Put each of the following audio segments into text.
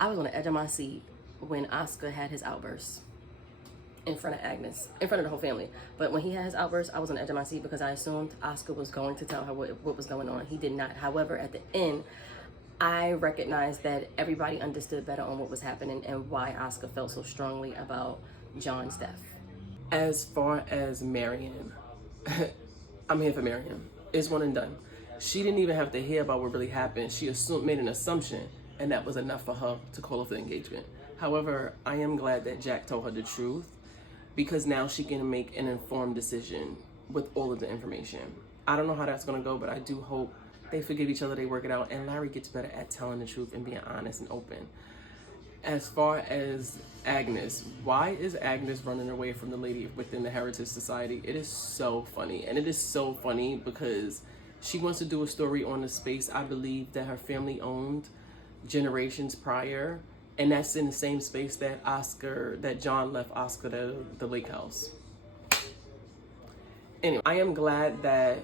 I was on the edge of my seat when Oscar had his outburst in front of Agnes, in front of the whole family. But when he had his outburst, I was on the edge of my seat because I assumed Oscar was going to tell her what was going on. He did not. However, at the end, I recognized that everybody understood better on what was happening and why Oscar felt so strongly about John's death. As far as Marion, I'm here for Marion. It's one and done. She didn't even have to hear about what really happened. She made an assumption, and that was enough for her to call off the engagement. However, I am glad that Jack told her the truth, because now she can make an informed decision with all of the information. I don't know how that's gonna go, but I do hope they forgive each other, they work it out, and Larry gets better at telling the truth and being honest and open. As far as Agnes, why is Agnes running away from the lady within the Heritage Society? It is so funny, and it is so funny because she wants to do a story on the space I believe that her family owned generations prior, and that's in the same space that John left Oscar the lake house. Anyway, I am glad that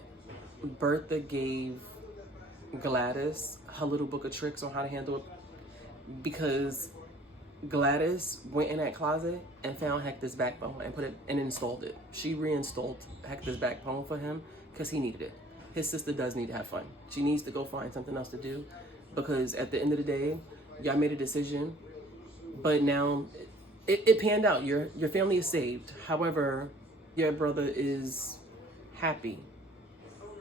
Bertha gave Gladys her little book of tricks on how to handle it, because Gladys went in that closet and found Hector's backbone and put it and installed it. She reinstalled Hector's backbone for him because he needed it. His sister does need to have fun. She needs to go find something else to do, because at the end of the day, y'all made a decision, but now it panned out. Your family is saved. However, your brother is happy.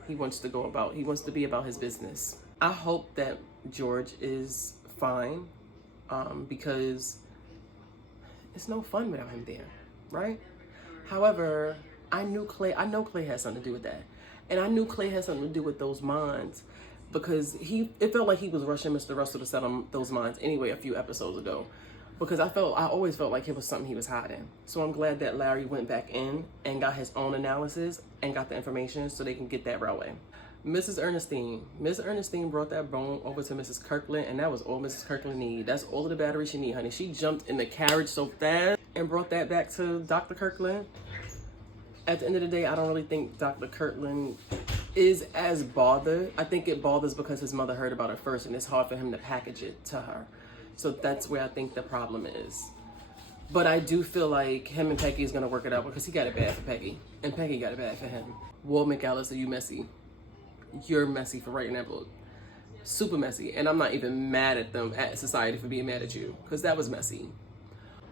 He wants to be about his business. I hope that George is fine, because it's no fun without him there, right? However, I know Clay had something to do with that. And I knew Clay had something to do with those mines, because it felt like he was rushing Mr. Russell to settle those mines anyway a few episodes ago. Because I always felt like it was something he was hiding. So I'm glad that Larry went back in and got his own analysis and got the information so they can get that right away. Miss Ernestine brought that bone over to Mrs. Kirkland, and that was all Mrs. Kirkland needed. That's all of the battery she needed, honey. She jumped in the carriage so fast and brought that back to Dr. Kirkland. At the end of the day, I don't really think Dr. Kirkland is as bothered. I think it bothers because his mother heard about it first, and it's hard for him to package it to her. So that's where I think the problem is. But I do feel like him and Peggy is going to work it out, because he got it bad for Peggy, and Peggy got it bad for him. Walt McAllister, you messy. You're messy for writing that book. Super messy. And I'm not even mad at them, at society, for being mad at you, because that was messy.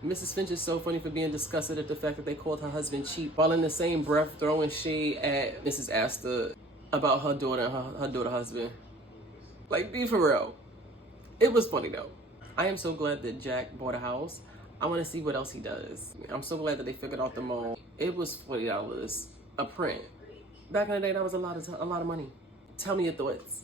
Mrs. Finch is so funny for being disgusted at the fact that they called her husband cheap, while in the same breath throwing shade at Mrs. Astor about her daughter and her daughter husband. Like, be for real. It was funny though. I am so glad that Jack bought a house. I want to see what else he does. I'm so glad that they figured out the mold. It was $40 a print. Back in the day, that was a lot of money. Tell me your thoughts.